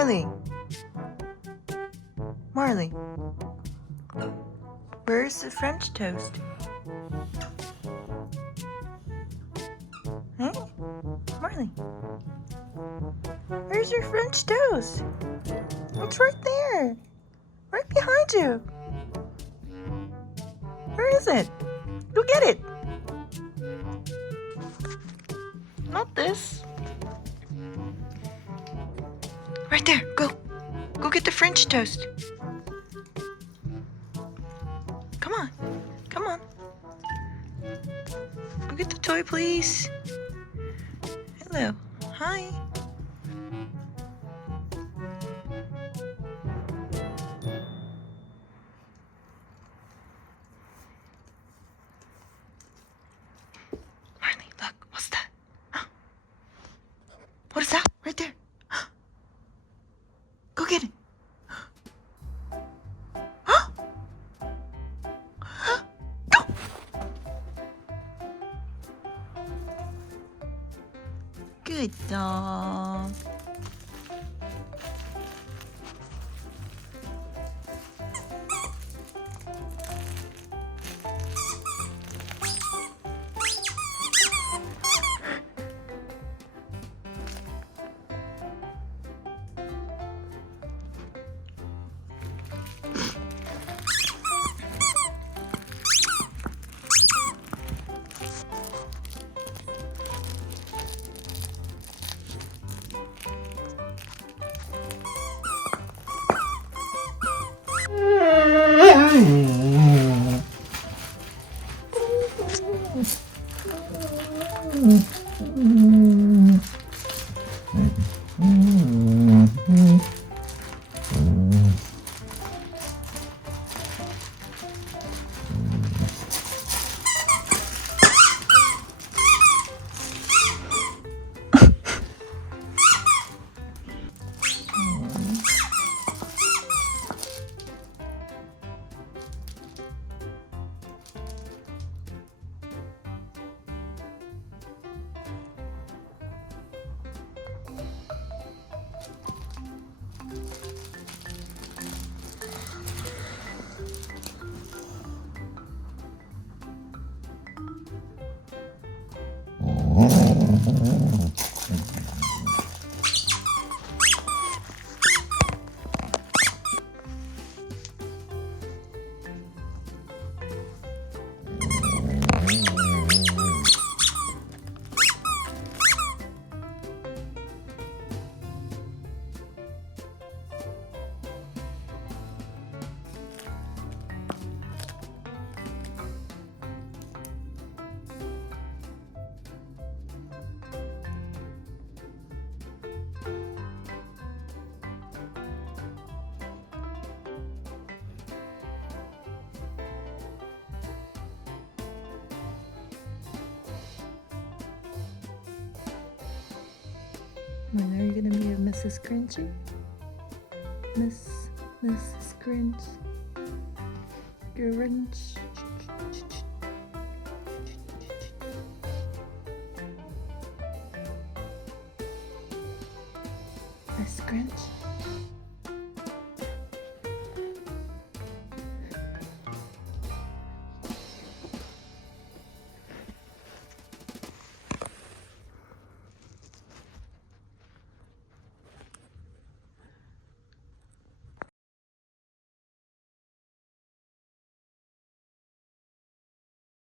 Marley. Marley. Where's the French toast? Hey? Marley. Where's your French toast? It's right there. Right behind you. Where is it? Go get it. Not this. Right there. Go. Go get the French toast. Come on. Come on. Go get the toy, please. Hello. Hi. Marley, look. What's that? What is that? Right there. Go get it. Go. Good dog. When are you gonna be a Mrs. Grinchy? Mrs. Grinch. Grinch. Miss Grinch.